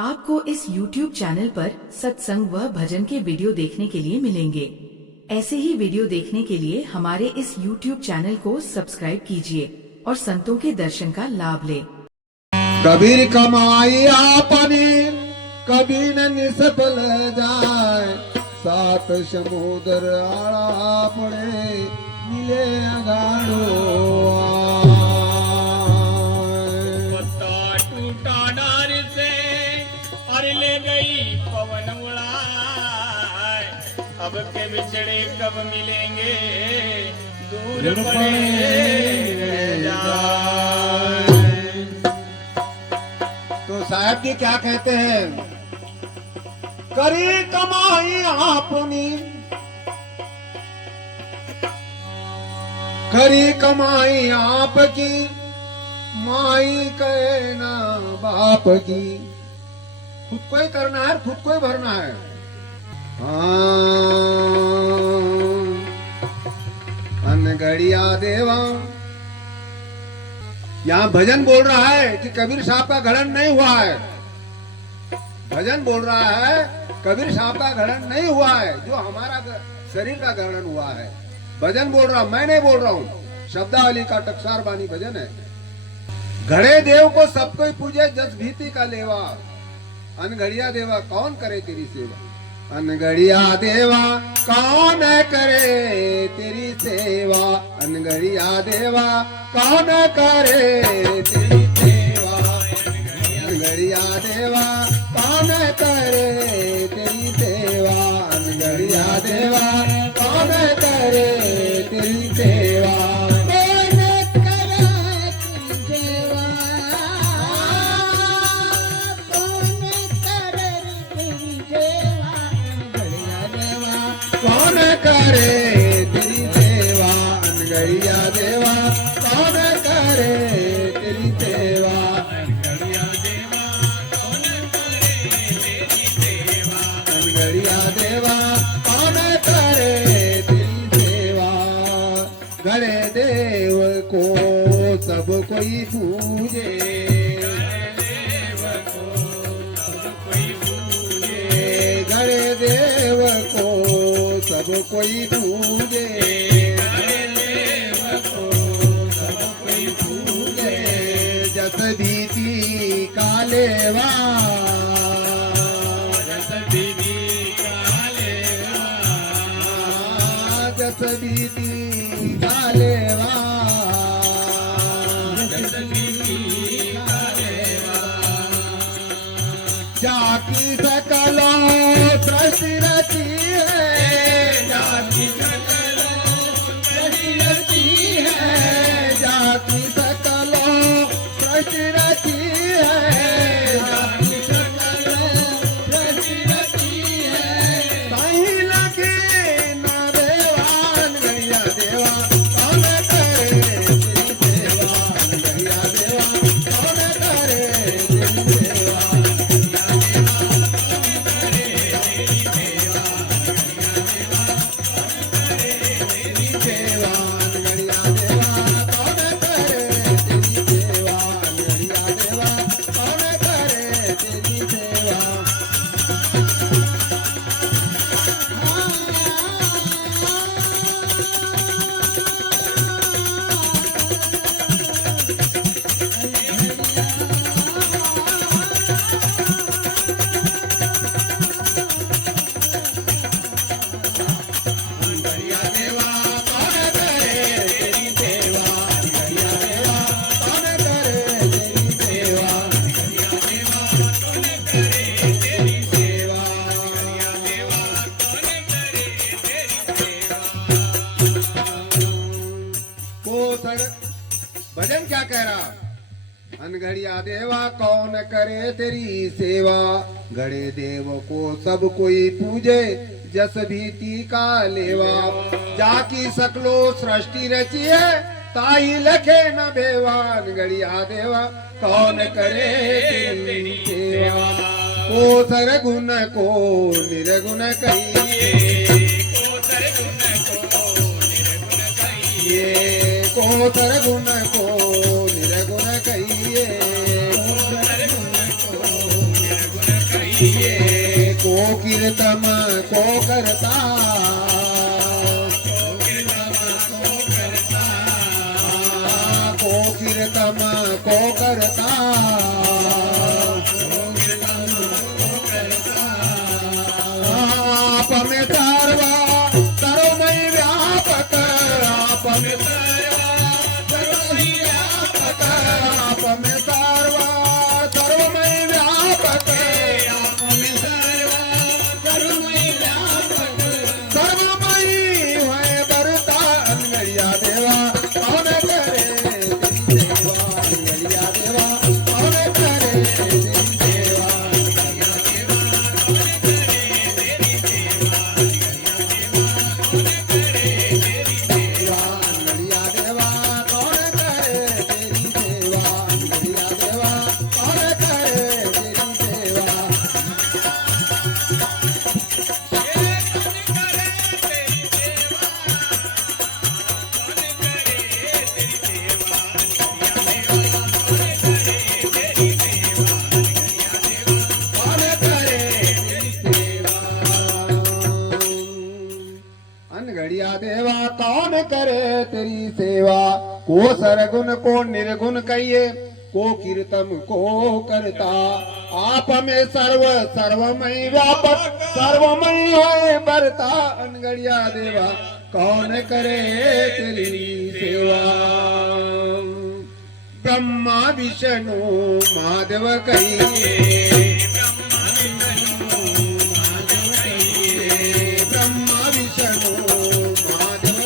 आपको इस YouTube channel पर सत्संग व भजन के वीडियो देखने के लिए मिलेंगे। ऐसे ही वीडियो देखने के लिए हमारे इस YouTube चैनल को सब्सक्राइब कीजिए और संतों के दर्शन का लाभ लें। कबीर कमाई आपने कभी न निसफल जाए, सात समुद्र आड़ा पड़े मिले अगाड़ो पत्ता टूटा डार से और ले गई पवन उड़ाए, अब के बिछड़े कब मिलेंगे दूर पड़े जाए। तो साहब जी क्या कहते हैं, करी कमाई आपनी करी कमाई आपकी, माई कहे ना बाप की। खुद को ही करना है, खुद को ही भरना है। अनगढ़िया देवा, यहाँ भजन बोल रहा है कि कबीर साहब का गढ़न नहीं हुआ है। भजन बोल रहा है कबीर साहब का गढ़न नहीं हुआ है, जो हमारा शरीर का गढ़न हुआ है। भजन बोल रहा, मैं नहीं बोल रहा हूँ। शब्दावली का टकसार बानी भजन है। घड़े देव को सब कोई पूजे, जस भीति का लेवा। अनगढ़िया देवा कौन करे तेरी सेवा। अनगढ़िया देवा कौन करे तेरी सेवा। अनगढ़िया देवा कौन करे तेरी सेवा। अनगढ़िया देवा कौन करे तेरी सेवा। अनगढ़िया देवा कौन करे तेरी सेवा। कौन करे तेरी सेवा। अनगढ़िया देवा कौन करे तेरी सेवा। अनगढ़िया देवा कौन करे तेरी सेवा। घड़े देव को सब कोई पूजे, घड़े देव को सब कोई पूजे। जस भीति का लेवा। जस भीति का लेवा। जस भीति का लेवा। जस भीति का लेवा। जाकी सकलो सृष्टि रची है। जाकी सकलो सृष्टि रची है। जाकी सकलो सृष्टि रची है। जाकी सकलो सृष्टि रची है। कहीं लगे न देवान गैया देवा कौन करे तेरी सेवा। गैया देवा कौन करे तेरी सेवा। भजन क्या कह रहा, अनगढ़िया देवा कौन करे तेरी सेवा। घड़े देव को सब कोई पूजे, जस भीति का लेवा। जाकी सकलो सृष्टि रची है, ताई लखे न बेवा। अनगढ़िया देवा कौन करे तेरी सेवा। को सरगुण को निर्गुण कहिए। को सरगुण को निर्गुण कहिए। ये को कीर्तम को करता को कीर्तम को करता आप में सर्वा सर्वमय व्यापक आप में सर्वमय व्यापक आप में सर्वा सर्वमय व्यापक आप में सर्वमय व्यापक सर्वमय है करता अंगड़िया देवा कौन करे तेरी सेवा अंगड़िया देवा कौन करे तेरी सेवा अंगड़िया देवा कौन करे तेरी सेवा अंगड़िया देवा कौन करे तेरी सेवा कौन करे तेरी सेवा अनगढ़िया देवा कौन करे तेरी सेवा को सरगुण को निर्गुण कहिए को कीर्तम को करता आप में सर्व सर्वमय व्यापक सर्वमय है बरता अनगढ़िया देवा कौन करे तेरी सेवा ब्रह्मा विष्णु महादेव कहिए ब्रह्मा विष्णु महादेव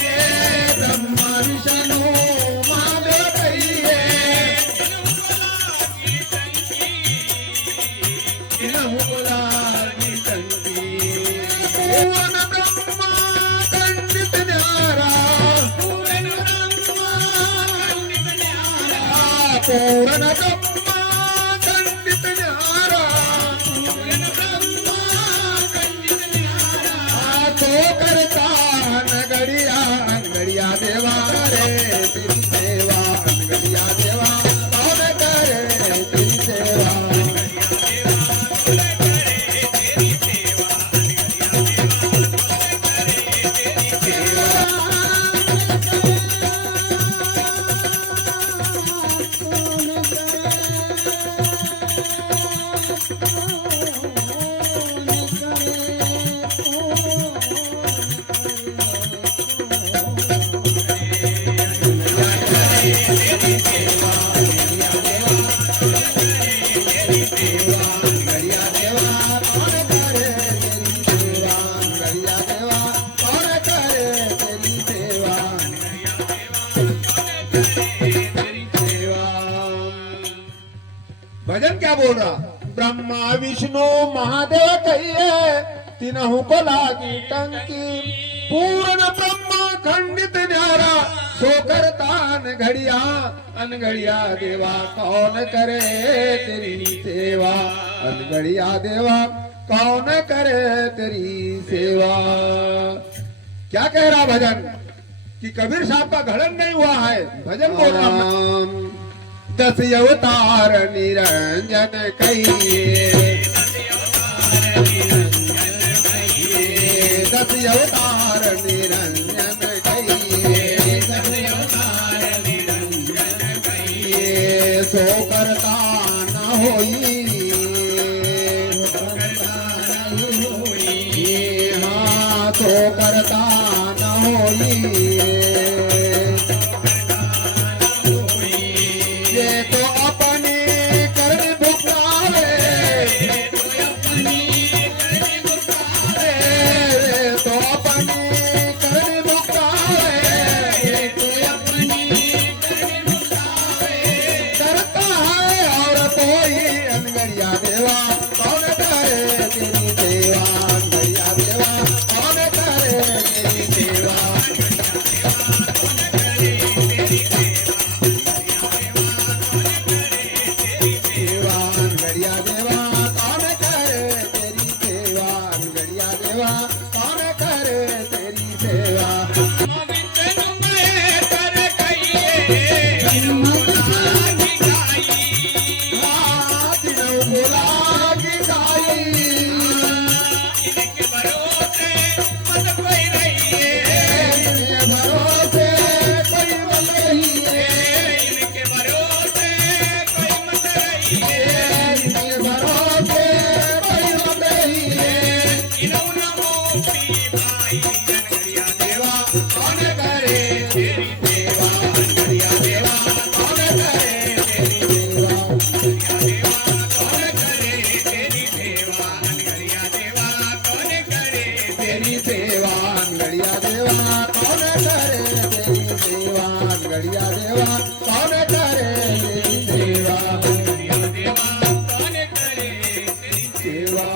ब्रह्मा विष्णु महादेव कहिए इनहु बोलागी कंठी पूर्ण ब्रह्मा खंडित न्यारा पूर्ण ब्रह्मा खंडित न्यारा तो करता नगड़िया अंगड़िया देवा रे तेरी सेवा अंगड़िया देवा कौन करे तेरी सेवा अंगड़िया देवा कौन करे तेरी सेवा अंगड़िया देवा कौन करे तेरी सेवा सेवा भजन क्या बोल रहा ब्रह्मा विष्णु महादेव कहिए तीनों को लागी टंकी पूर्ण ब्रह्मा खंडित न्यारा सो करता अनघड़िया देवा कौन करे तेरी सेवा अनघड़िया देवा कौन करे तेरी सेवा क्या कह रहा भजन कि कबीर साहब का घड़न नहीं हुआ है भजन बोल रहा दस अवतार निरंजन कहिए दस अवतार निरंजन कहिए सो करता न होई हाँ सो करता न होई ये तो अपनी करनी भुगतावे तो अपनी करनी भुगतावे करता है और कोई अनगढ़िया देवा कौन करे तेरी सेवा अनगढ़िया देवा कौन करे तेरी सेवा विचन में कर कहिए मुलागी गाई दिनों बुलागी गाई इनके भरोसे मत कोई रहिए इनके भरोसे कोई मत रहिए इनके भरोसे कोई मत रहिए इनके भरोसे कोई मत रहिए इन्हों न मोती भाई जनगरिया देवा कौन करे तेरी सेवा जनगरिया देवा कौन करे तेरी सेवा कौन करे तेरी सेवा जनगरिया देवा कौन करे तेरी सेवा गड़िया देवा कौन करे तेरी सेवा गड़िया देवा कौन करे तेरी सेवा जनगरिया देवा कौन करे तेरी सेवा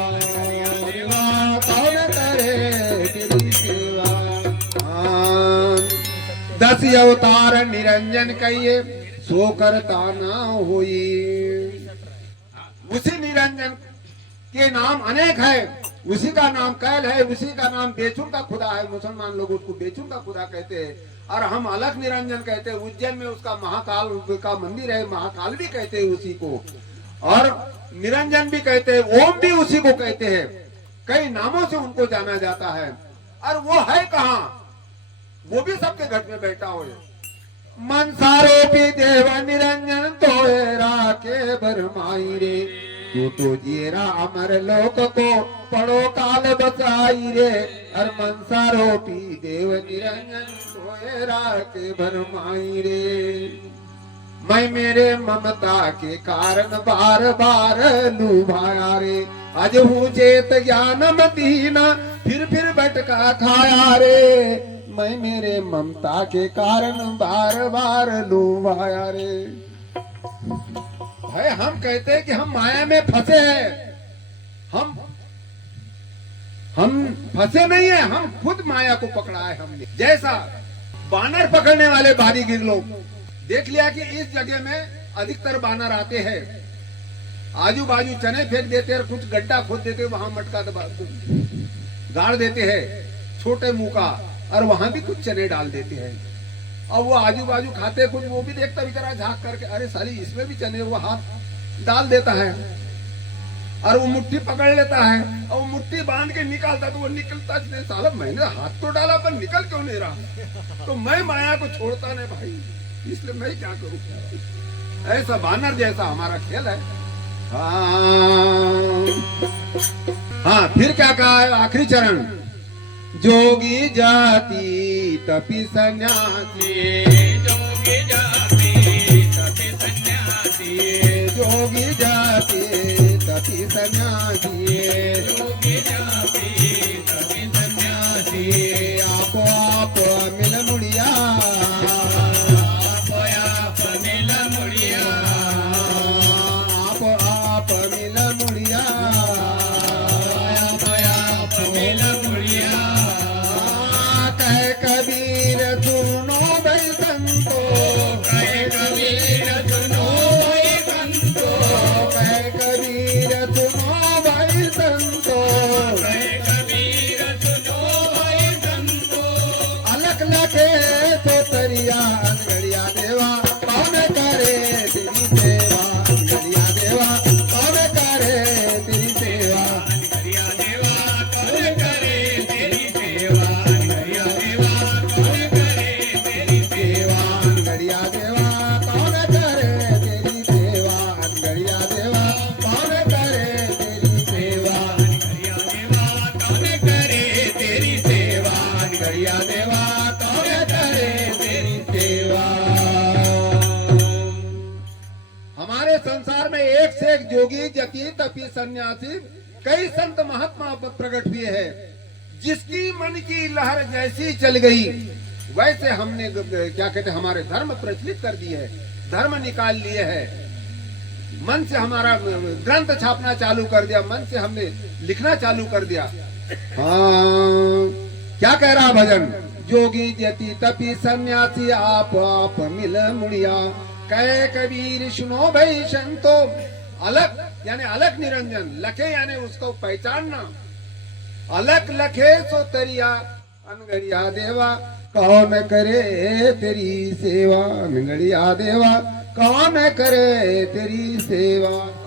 देवा कौन करे तेरी सेवा हाँ। 10 अवतार निरंजन कहिए सो करता ना होई उसी निरंजन के नाम अनेक है उसी का नाम कैल है उसी का नाम बेचुन का खुदा है मुसलमान लोग उसको बेचुन का खुदा कहते हैं और हम अलग निरंजन कहते हैं उज्जैन में उसका महाकाल का मंदिर है महाकाल भी कहते हैं उसी को और निरंजन भी कहते हैं ओम भी उसी को कहते हैं कई नामों से उनको जाना जाता है और वो है कहाँ वो भी सबके घर में बैठा हो मनसारोपी देव निरंजन तोरा के बरमाई रे तू जीरा अमर लोक को पड़ो काल बसाई रे और मनसारोपी देव निरंजन तोरा के बरमाई रे मैं मेरे ममता के कारण बार बार लुभाया रे आज हूँ चेत ज्ञान मतीना फिर भटका खाया रे मैं मेरे ममता के कारण बार बार लुभाया रे भाई हम कहते हैं कि हम माया में फंसे हैं हम फंसे नहीं है हम खुद माया को पकड़ा है हमने जैसा बानर पकड़ने वाले बारीगिर लोग देख लिया कि इस जगह में अधिकतर बानर आते हैं आजू बाजू चने फेंक देते हैं कुछ गड्ढा खोद देते वहां मटका गाड़ देते हैं छोटे मुंह का और वहां भी कुछ चने डाल देते हैं और वो आजू बाजू खाते कुछ वो भी देखता बेचारा झांक करके अरे साली इसमें भी चने वो हाथ डाल देता है और वो मुट्ठी पकड़ लेता है और वो मुट्ठी बांध के निकालता तो वो निकलता नहीं साला मैंने हाथ तो डाला पर निकल क्यों नहीं रहा तो मैं माया को छोड़ता नहीं भाई इसलिए मैं क्या करूं ऐसा बानर जैसा हमारा खेल है हाँ फिर क्या कहा है आखिरी चरण जोगी जाति तपि सन्यासी जोगी जाति तपि सन्यासी जोगी जाति तपि सन्यासी जोगी जाति तपि सन्यासी आप मिल मुड़िया आप मिल मुड़िया आप मिल मुड़िया आप मिल मुड़िया कह कबीर सुनो भाई संतो कहे कबीर सुनो भाई संतो कह कबीर सुनो भाई संतो कहे कबीर सुनो भाई संतो अलग लगे तो तरिया अंगड़िया देवा कौन करे तेरी सेवा अंगड़िया देवा कौन करे तेरी सेवा हरिया देवा कौन करे तेरी सेवा हरिया देवा कौन करे तेरी सेवा अंगड़िया देवा कौन करे तेरी सेवा अंगड़िया देवा कौन करे तेरी सेवा हरिया देवा कौन करे तेरी सेवा अंगड़िया देवा कौन करे तेरी सेवा हमारे संसार में एक से एक जोगी जति तपी सन्यासी कई संत महात्मा प्रकट हुए हैं जिसकी मन की लहर जैसी चल गई वैसे हमने क्या कहते हैं हमारे धर्म प्रचलित कर दिए है धर्म निकाल लिए है मन से हमारा ग्रंथ छापना चालू कर दिया मन से हमने लिखना चालू कर दिया हाँ क्या कह रहा भजन जोगी जति तपी सन्यासी आप मिल मुड़िया कहे कबीर सुनो भाई संतो अलग यानी अलग निरंजन लखे यानी उसको पहचानना अलख लखे सो तरिया अनगड़िया देवा कौन करे तेरी सेवा अनगड़िया देवा कौन करे तेरी सेवा।